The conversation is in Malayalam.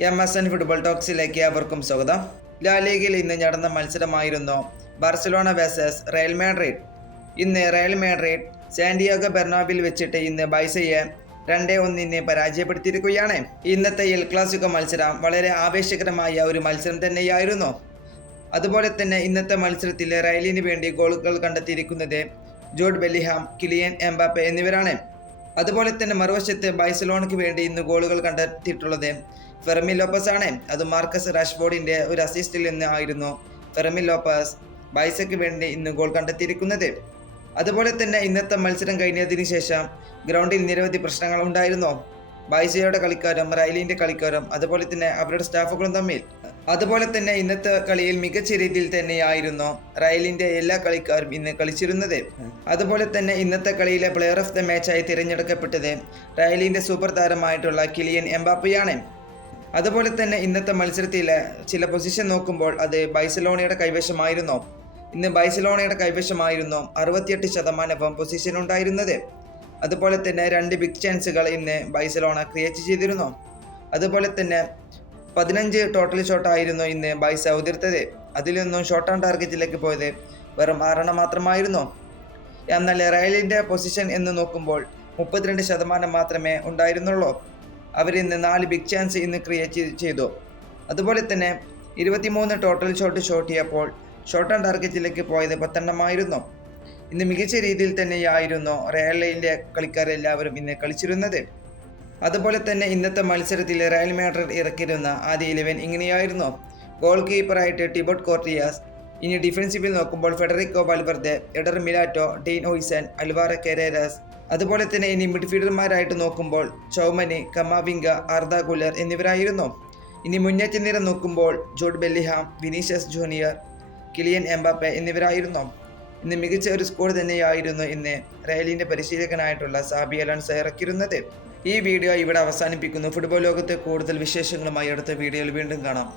MSN ഫുട്ബോൾ ടോക്സിലേക്ക് അവർക്കും സ്വാഗതം. ലാ ലീഗയിൽ ഇന്ന് നടന്ന മത്സരമായിരുന്നു ബാർസലോണ വേഴ്സസ് റയൽ മാഡ്രിഡ്. ഇന്ന് റയൽ മാഡ്രിഡ് സാന്റിയാഗോ ബെർണാബിൽ വെച്ചിട്ട് ഇന്ന് ബൈസയെ 2-1 പരാജയപ്പെടുത്തിയിരിക്കുകയാണ്. ഇന്നത്തെ എൽ ക്ലാസിക്കോ മത്സരം വളരെ ആവേശകരമായ ഒരു മത്സരം തന്നെയായിരുന്നു. അതുപോലെ തന്നെ ഇന്നത്തെ മത്സരത്തിൽ റയലിന് വേണ്ടി ഗോളുകൾ കണ്ടെത്തിയിരിക്കുന്നത് ജൂഡ് ബെല്ലിഹാം, കിലിയൻ എംബാപ്പെ എന്നിവരാണ്. അതുപോലെ തന്നെ മറുവശത്ത് ബാഴ്സലോണയ്ക്ക് വേണ്ടി ഇന്ന് ഗോളുകൾ കണ്ടെത്തിയിട്ടുള്ളത് ഫെർമിൻ ലോപ്പസ് ആണ്. അത് മാർക്കസ് റാഷ്ഫോർഡിന്റെ ഒരു അസിസ്റ്റിൽ നിന്ന് ആയിരുന്നു ഫെർമിൻ ലോപ്പസ് ബാഴ്സയ്ക്ക് വേണ്ടി ഇന്ന് ഗോൾ കണ്ടെത്തിയിരിക്കുന്നത്. അതുപോലെ തന്നെ ഇന്നത്തെ മത്സരം കഴിഞ്ഞതിന് ശേഷം ഗ്രൗണ്ടിൽ നിരവധി പ്രശ്നങ്ങൾ ഉണ്ടായിരുന്നു. ബാഴ്സയുടെ കളിക്കാരും റയലിന്റെ കളിക്കാരും അതുപോലെ തന്നെ അവരുടെ സ്റ്റാഫുകളും തമ്മിൽ. അതുപോലെ തന്നെ ഇന്നത്തെ കളിയിൽ മികച്ച രീതിയിൽ തന്നെയായിരുന്നു റയലിന്റെ എല്ലാ കളിക്കാരും ഇന്ന് കളിച്ചിരുന്നത്. അതുപോലെ തന്നെ ഇന്നത്തെ കളിയിലെ പ്ലെയർ ഓഫ് ദ മാച്ചായി തിരഞ്ഞെടുക്കപ്പെട്ടത് റയലിന്റെ സൂപ്പർ താരമായിട്ടുള്ള കിലിയൻ എംബാപ്പയാണ്. അതുപോലെ തന്നെ ഇന്നത്തെ മത്സരത്തിലെ ചില പൊസിഷൻ നോക്കുമ്പോൾ അത് ബാഴ്സലോണയുടെ കൈവശമായിരുന്നു. ഇന്ന് ബാഴ്സലോണയുടെ കൈവശമായിരുന്നു 68% പൊസിഷൻ ഉണ്ടായിരുന്നത്. അതുപോലെ തന്നെ 2 ബിഗ് ചാൻസുകൾ ഇന്ന് ബാഴ്സലോണ ക്രിയേറ്റ് ചെയ്തിരുന്നു. അതുപോലെ തന്നെ 15 ടോട്ടൽ ഷോട്ടായിരുന്നു ഇന്ന് ബാഴ്സ ഉതിർത്തത്. അതിലൊന്നും ഷോട്ട് ഓൺ ടാർഗറ്റിലേക്ക് പോയത് വെറും 6 മാത്രമായിരുന്നു. എന്നാൽ റയലിൻ്റെ പൊസിഷൻ എന്ന് നോക്കുമ്പോൾ 32% മാത്രമേ ഉണ്ടായിരുന്നുള്ളൂ. അവരിന്ന് 4 ബിഗ് ചാൻസ് ഇന്ന് ക്രിയേറ്റ് ചെയ്തു. അതുപോലെ തന്നെ 23 ടോട്ടൽ ഷോട്ട് ചെയ്യപ്പോൾ ഷോട്ട് ഓൺ ടാർഗറ്റിലേക്ക് പോയത് 10 ഇന്ന് മികച്ച രീതിയിൽ തന്നെയായിരുന്നു റയലിൻ്റെ കളിക്കാരെല്ലാവരും ഇന്ന് കളിച്ചിരുന്നത്. അതുപോലെ തന്നെ ഇന്നത്തെ മത്സരത്തിൽ റയൽ മാഡ്രിഡ് ഇറക്കിയിരുന്ന ആദ്യ 11 ഇങ്ങനെയായിരുന്നു. ഗോൾ കീപ്പറായിട്ട് ടിബോട്ട് കോർട്ടിയാസ്. ഇനി ഡിഫൻസീവിൽ നോക്കുമ്പോൾ Federico Valverde, Eder Militao, Dean Huijsen, Alvaro Carreras. അതുപോലെ തന്നെ ഇനി മിഡ്ഫീൽഡർമാരായിട്ട് നോക്കുമ്പോൾ ചൗമനി, കമാവിംഗ, ആർദ ഗുലർ എന്നിവരായിരുന്നു. ഇനി മുന്നേറ്റ നിര നോക്കുമ്പോൾ Jude Bellingham, Vinicius junior, Kylian Mbappe എന്നിവരായിരുന്നു. ഇന്ന് മികച്ച ഒരു സ്കോർ തന്നെയായിരുന്നു ഇന്ന് റയലിൻ്റെ പരിശീലകനായിട്ടുള്ള സാബി അലോൺസോ ഇറക്കിയിരുന്നത്. ഈ വീഡിയോ ഇവിടെ അവസാനിപ്പിക്കുന്നു. ഫുട്ബോൾ ലോകത്തെ കൂടുതൽ വിശേഷങ്ങളുമായി അടുത്ത വീഡിയോയിൽ വീണ്ടും കാണാം.